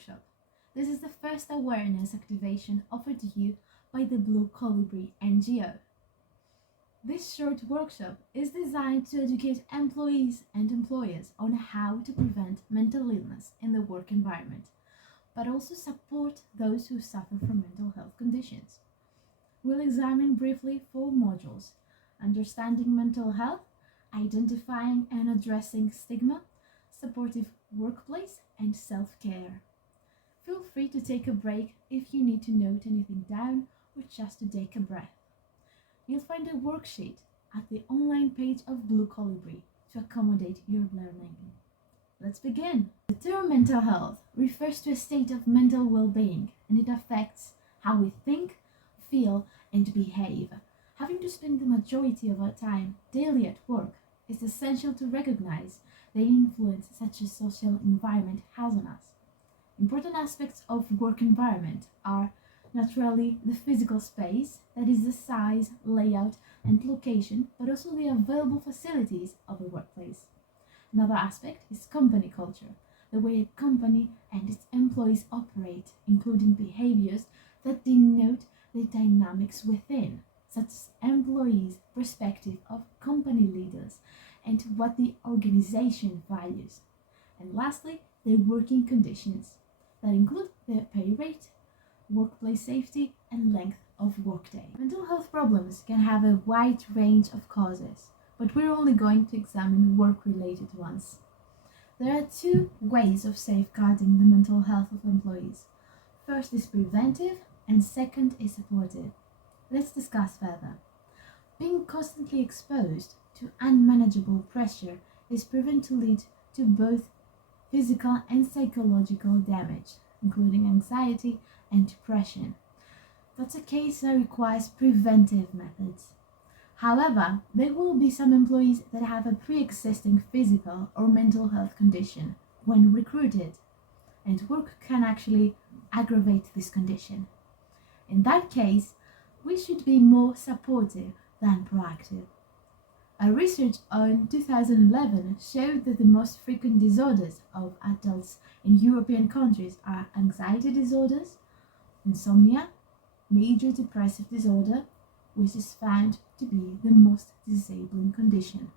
workshop. This is the first awareness activation offered to you by the Blue Colibri NGO. This short workshop is designed to educate employees and employers on how to prevent mental illness in the work environment, but also support those who suffer from mental health conditions. We'll examine briefly 4 modules: understanding mental health, identifying and addressing stigma, supportive workplace, and self-care. Feel free to take a break if you need to note anything down or just to take a breath. You'll find a worksheet at the online page of Blue Colibri to accommodate your learning. Let's begin. The term mental health refers to a state of mental well-being, and it affects how we think, feel, and behave. Having to spend the majority of our time daily at work, it's essential to recognize the influence such a social environment has on us. Important aspects of work environment are naturally the physical space, that is the size, layout, and location, but also the available facilities of a workplace. Another aspect is company culture, the way a company and its employees operate, including behaviors that denote the dynamics within, such as employees' perspective of company leaders and what the organization values. And lastly, their working conditions, that include their pay rate, workplace safety, and length of workday. Mental health problems can have a wide range of causes, but we're only going to examine work-related ones. There are 2 ways of safeguarding the mental health of employees. First is preventive, and second is supportive. Let's discuss further. Being constantly exposed to unmanageable pressure is proven to lead to both physical and psychological damage, including anxiety and depression. That's a case that requires preventive methods. However, there will be some employees that have a pre-existing physical or mental health condition when recruited, and work can actually aggravate this condition. In that case, we should be more supportive than proactive. A research on 2011 showed that the most frequent disorders of adults in European countries are anxiety disorders, insomnia, major depressive disorder, which is found to be the most disabling condition.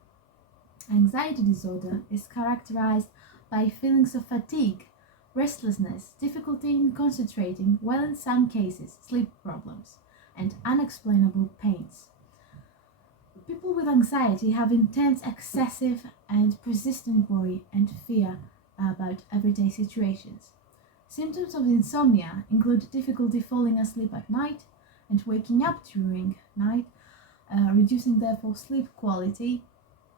Anxiety disorder is characterized by feelings of fatigue, restlessness, difficulty in concentrating, while in some cases sleep problems, and unexplainable pains. People with anxiety have intense, excessive, and persistent worry and fear about everyday situations. Symptoms of insomnia include difficulty falling asleep at night and waking up during night, reducing therefore sleep quality.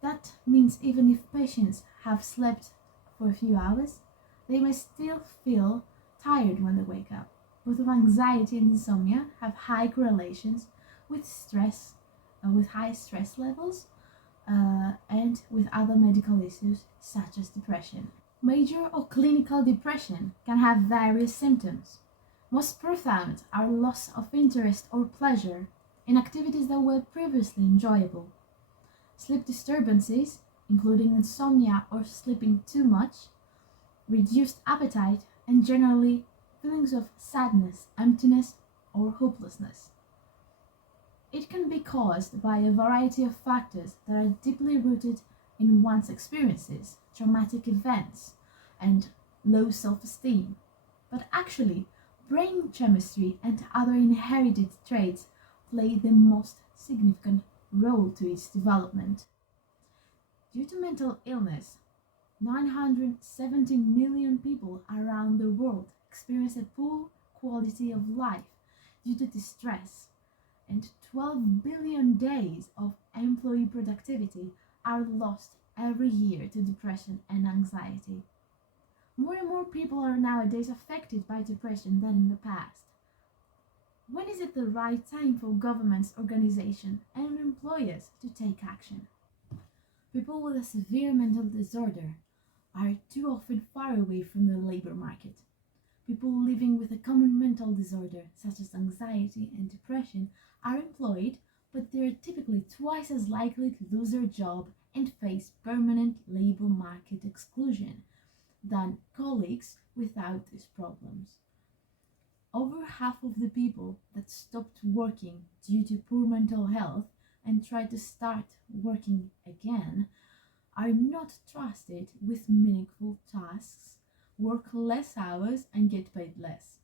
That means even if patients have slept for a few hours, they may still feel tired when they wake up. Both of anxiety and insomnia have high correlations with stress, with high stress levels, and with other medical issues such as depression. Major or clinical depression can have various symptoms. Most profound are loss of interest or pleasure in activities that were previously enjoyable. Sleep disturbances, including insomnia or sleeping too much, reduced appetite, and generally feelings of sadness, emptiness, or hopelessness. It can be caused by a variety of factors that are deeply rooted in one's experiences, traumatic events, and low self-esteem. But actually, brain chemistry and other inherited traits play the most significant role to its development. Due to mental illness, 970 million people around the world experience a poor quality of life due to distress, and 12 billion days of employee productivity are lost every year to depression and anxiety. More and more people are nowadays affected by depression than in the past. When is it the right time for governments, organizations, and employers to take action? People with a severe mental disorder are too often far away from the labor market. People living with a common mental disorder, such as anxiety and depression, are employed, but they are typically twice as likely to lose their job and face permanent labor market exclusion. than colleagues without these problems. Over half of the people that stopped working due to poor mental health and tried to start working again are not trusted with meaningful tasks, work less hours, and get paid less.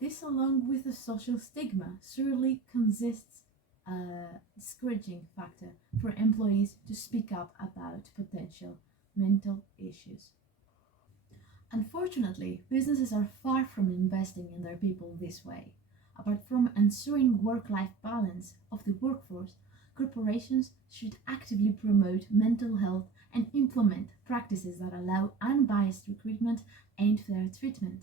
This, along with the social stigma, surely consists a discouraging factor for employees to speak up about potential mental issues. Unfortunately, businesses are far from investing in their people this way. Apart from ensuring work-life balance of the workforce, corporations should actively promote mental health and implement practices that allow unbiased recruitment and fair treatment.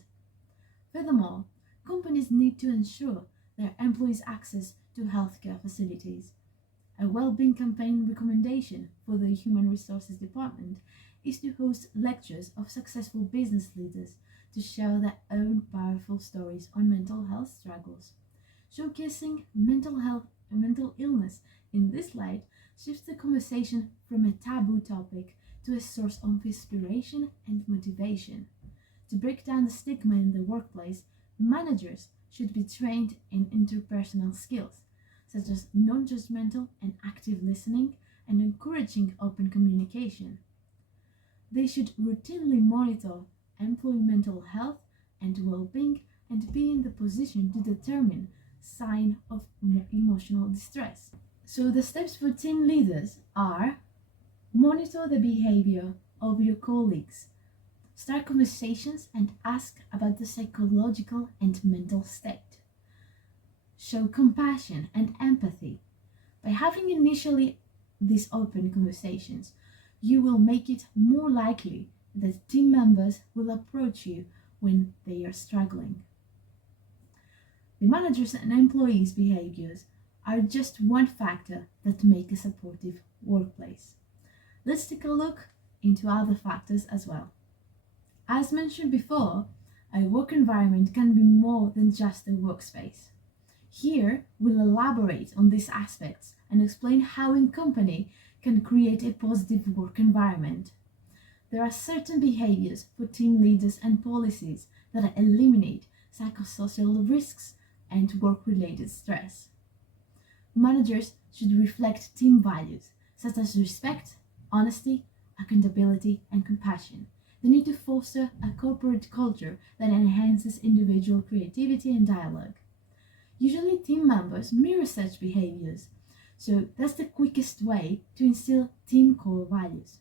Furthermore, companies need to ensure their employees access to healthcare facilities. A well-being campaign recommendation for the Human Resources Department is to host lectures of successful business leaders to share their own powerful stories on mental health struggles. Showcasing mental health and mental illness in this light shifts the conversation from a taboo topic to a source of inspiration and motivation. To break down the stigma in the workplace, managers should be trained in interpersonal skills, such as non-judgmental and active listening and encouraging open communication. They should routinely monitor employee mental health and well-being and be in the position to determine signs of emotional distress. So the steps for team leaders are: monitor the behavior of your colleagues, start conversations and ask about the psychological and mental state, show compassion and empathy. By having initially these open conversations, you will make it more likely that team members will approach you when they are struggling. The managers' and employees' behaviors are just one factor that make a supportive workplace. Let's take a look into other factors as well. As mentioned before, a work environment can be more than just a workspace. Here, we'll elaborate on these aspects and explain how a company can create a positive work environment. There are certain behaviors for team leaders and policies that eliminate psychosocial risks and work-related stress. Managers should reflect team values such as respect, honesty, accountability, and compassion. They need to foster a corporate culture that enhances individual creativity and dialogue. Usually, team members mirror such behaviors, so that's the quickest way to instill team core values.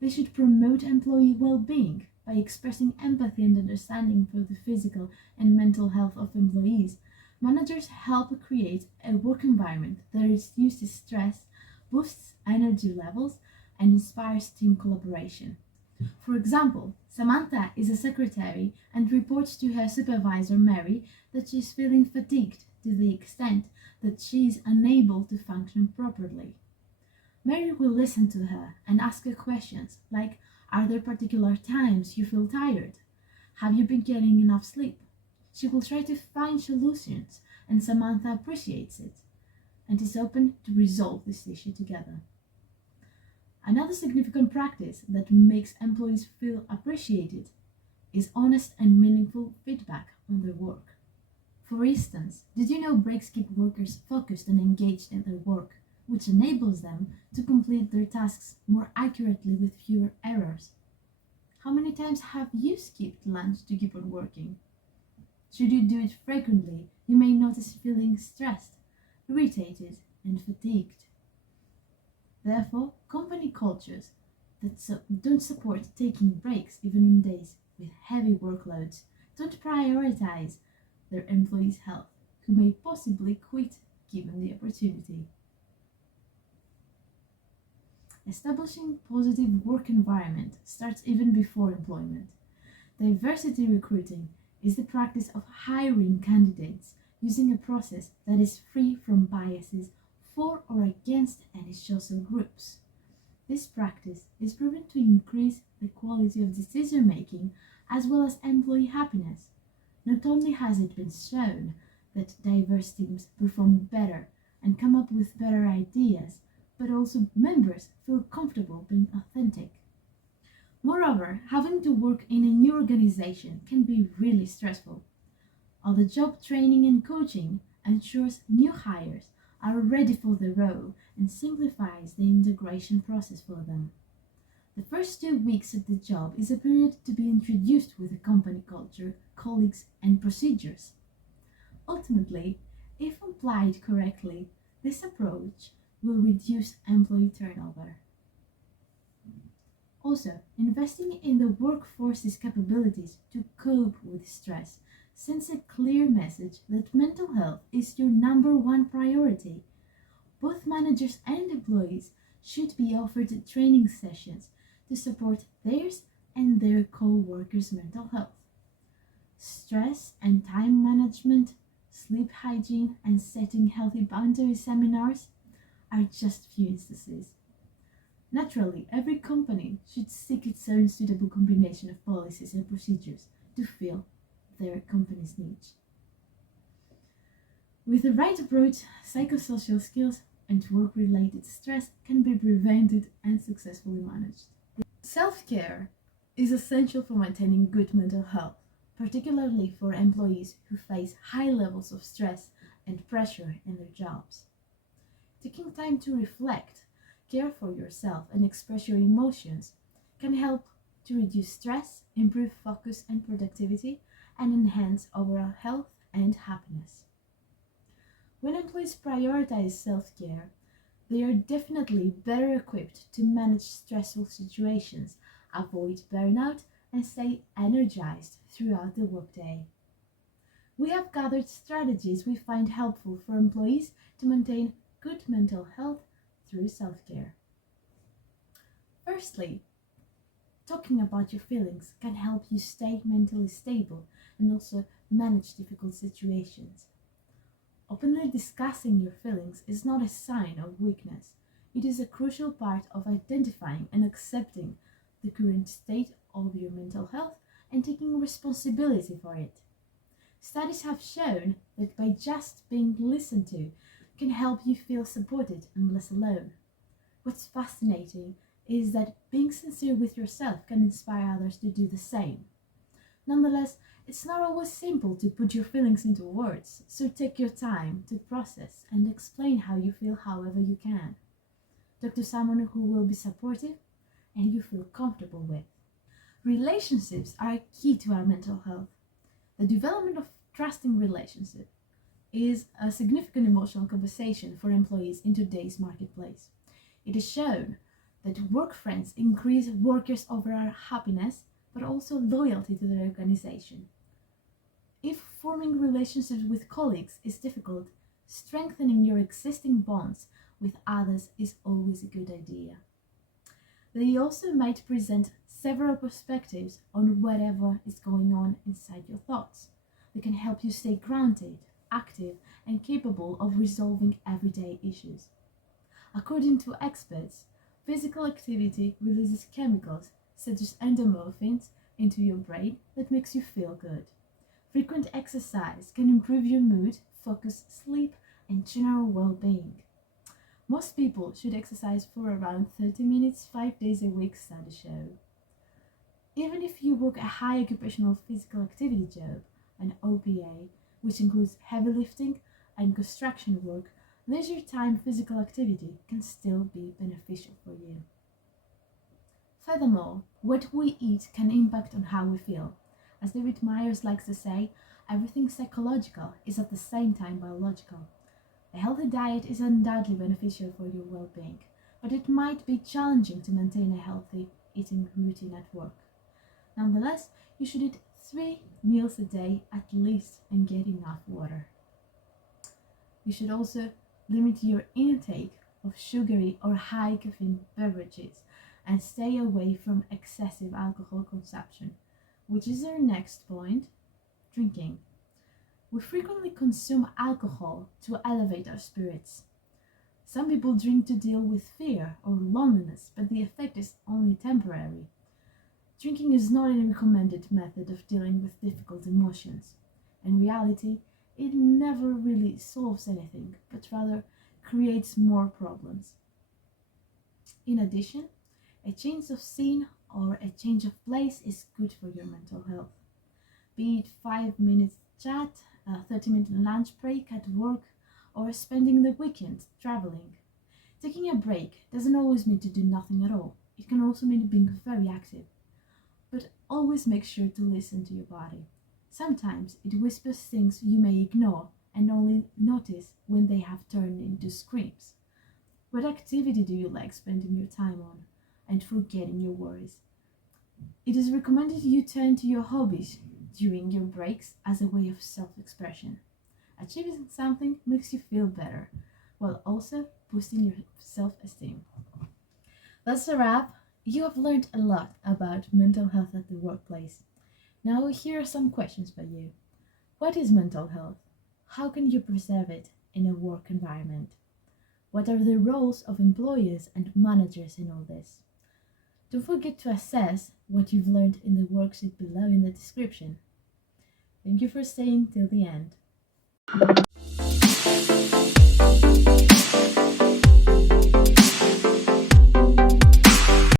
They should promote employee well-being by expressing empathy and understanding for the physical and mental health of employees. Managers help create a work environment that reduces stress, boosts energy levels, and inspires team collaboration. For example, Samantha is a secretary and reports to her supervisor Mary that she is feeling fatigued to the extent that she is unable to function properly. Mary will listen to her and ask her questions like, are there particular times you feel tired? Have you been getting enough sleep? She will try to find solutions, and Samantha appreciates it and is open to resolve this issue together. Another significant practice that makes employees feel appreciated is honest and meaningful feedback on their work. For instance, did you know breaks keep workers focused and engaged in their work, which enables them to complete their tasks more accurately with fewer errors? How many times have you skipped lunch to keep on working? Should you do it frequently, you may notice feeling stressed, irritated, and fatigued. Therefore, company cultures that don't support taking breaks even on days with heavy workloads don't prioritize their employees' health, who may possibly quit given the opportunity. Establishing positive work environment starts even before employment. Diversity recruiting is the practice of hiring candidates using a process that is free from biases for or against any social groups. This practice is proven to increase the quality of decision making as well as employee happiness. Not only has it been shown that diverse teams perform better and come up with better ideas, but also members feel comfortable being authentic. Moreover, having to work in a new organization can be really stressful. All the job training and coaching ensures new hires are ready for the role and simplifies the integration process for them. The first 2 weeks of the job is a period to be introduced with the company culture, colleagues, and procedures. Ultimately, if applied correctly, this approach will reduce employee turnover. Also, investing in the workforce's capabilities to cope with stress sends a clear message that mental health is your number one priority. Both managers and employees should be offered training sessions to support theirs and their co-workers' mental health. Stress and time management, sleep hygiene, and setting healthy boundary seminars are just few instances. Naturally, every company should seek its own suitable combination of policies and procedures to fill their company's needs. With the right approach, psychosocial skills and work-related stress can be prevented and successfully managed. Self-care is essential for maintaining good mental health, particularly for employees who face high levels of stress and pressure in their jobs. Taking time to reflect, care for yourself, and express your emotions can help to reduce stress, improve focus and productivity, and enhance overall health and happiness. When employees prioritize self-care, they are definitely better equipped to manage stressful situations, avoid burnout, and stay energized throughout the workday. We have gathered strategies we find helpful for employees to maintain good mental health through self-care. Firstly, talking about your feelings can help you stay mentally stable and also manage difficult situations. Openly discussing your feelings is not a sign of weakness. It is a crucial part of identifying and accepting the current state of your mental health and taking responsibility for it. Studies have shown that by just being listened to can help you feel supported and less alone. What's fascinating is that being sincere with yourself can inspire others to do the same. Nonetheless, it's not always simple to put your feelings into words, so take your time to process and explain how you feel however you can. Talk to someone who will be supportive and you feel comfortable with. Relationships are key to our mental health. The development of trusting relationships is a significant emotional conversation for employees in today's marketplace. It is shown that work friends increase workers' overall happiness, but also loyalty to their organization. If forming relationships with colleagues is difficult, strengthening your existing bonds with others is always a good idea. They also might present several perspectives on whatever is going on inside your thoughts. They can help you stay grounded, active, and capable of resolving everyday issues. According to experts, physical activity releases chemicals such as endorphins into your brain that makes you feel good. Frequent exercise can improve your mood, focus, sleep, and general well-being. Most people should exercise for around 30 minutes 5 days a week, studies show. Even if you work a high occupational physical activity job, an OPA, which includes heavy lifting and construction work, leisure time physical activity can still be beneficial for you. Furthermore, what we eat can impact on how we feel. As David Myers likes to say, everything psychological is at the same time biological. A healthy diet is undoubtedly beneficial for your well-being, but it might be challenging to maintain a healthy eating routine at work. Nonetheless, you should eat 3 meals a day at least and get enough water. You should also limit your intake of sugary or high caffeine beverages and stay away from excessive alcohol consumption, which is our next point, drinking. We frequently consume alcohol to elevate our spirits. Some people drink to deal with fear or loneliness, but the effect is only temporary. Drinking is not a recommended method of dealing with difficult emotions. In reality, it never really solves anything, but rather creates more problems. In addition, a change of scene or a change of place is good for your mental health. Be it 5 minutes chat, a 30-minute lunch break at work, or spending the weekend traveling. Taking a break doesn't always mean to do nothing at all. It can also mean being very active. But always make sure to listen to your body. Sometimes it whispers things you may ignore and only notice when they have turned into screams. What activity do you like spending your time on and forgetting your worries? It is recommended you turn to your hobbies during your breaks as a way of self-expression. Achieving something makes you feel better, while also boosting your self-esteem. That's a wrap. You have learned a lot about mental health at the workplace. Now here are some questions for you. What is mental health? How can you preserve it in a work environment? What are the roles of employers and managers in all this? Don't forget to assess what you've learned in the worksheet below in the description. Thank you for staying till the end.